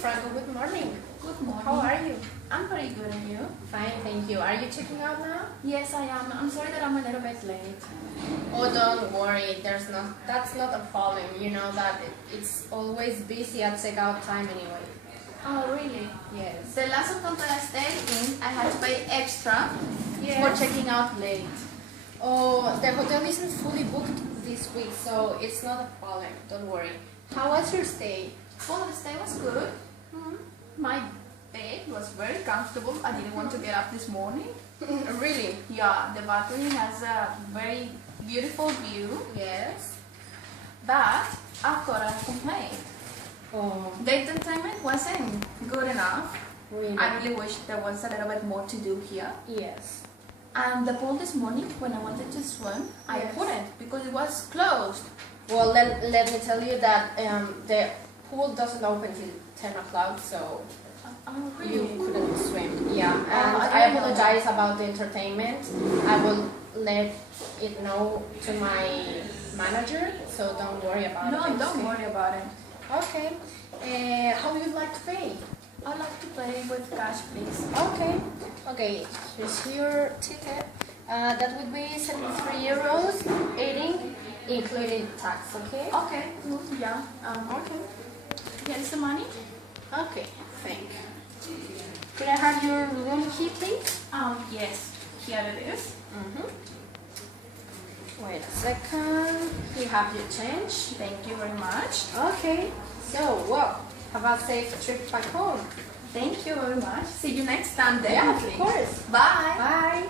Franco. Good morning. Good morning. How are you? I'm pretty good, and you? Fine, thank you. Are you checking out now? Yes, I am. I'm sorry that I'm a little bit late. Oh, don't worry. That's not a problem. You know that it's always busy at checkout time anyway. Oh, really? Yes. The last hotel that I stayed in, I had to pay extra for checking out late. Oh, the hotel isn't fully booked this week, so it's not a problem. Don't worry. How was your stay? Well, the stay was good. My bed was very comfortable. I didn't want to get up this morning. Really? Yeah, the balcony has a very beautiful view, Yes. but I've got a complaint. Oh, The entertainment wasn't good enough. really? I really wish there was a little bit more to do here. Yes. And the pool this morning, when I wanted to swim, I Yes. couldn't because it was closed. Well, let me tell you that the pool doesn't open till 10 o'clock, so Oh, you couldn't swim. Yeah, Oh, and I I didn't know apologize about the entertainment. I will let it know to my manager, so don't worry about No, it. don't worry about it. Okay. How would you like to pay? I'd like to pay with cash, please. Okay. Okay, here's your ticket. That would be 73 euros, 18, including tax, okay? Okay, yeah. Okay. Here's the money. Okay, thank you. Could I have your room key, please? Yes, here it is. Wait a second. You have your change. Thank you very much. Okay. So, well, have a safe trip back home. Thank you very much. See you next time, Yeah, definitely. of course. Bye. Bye.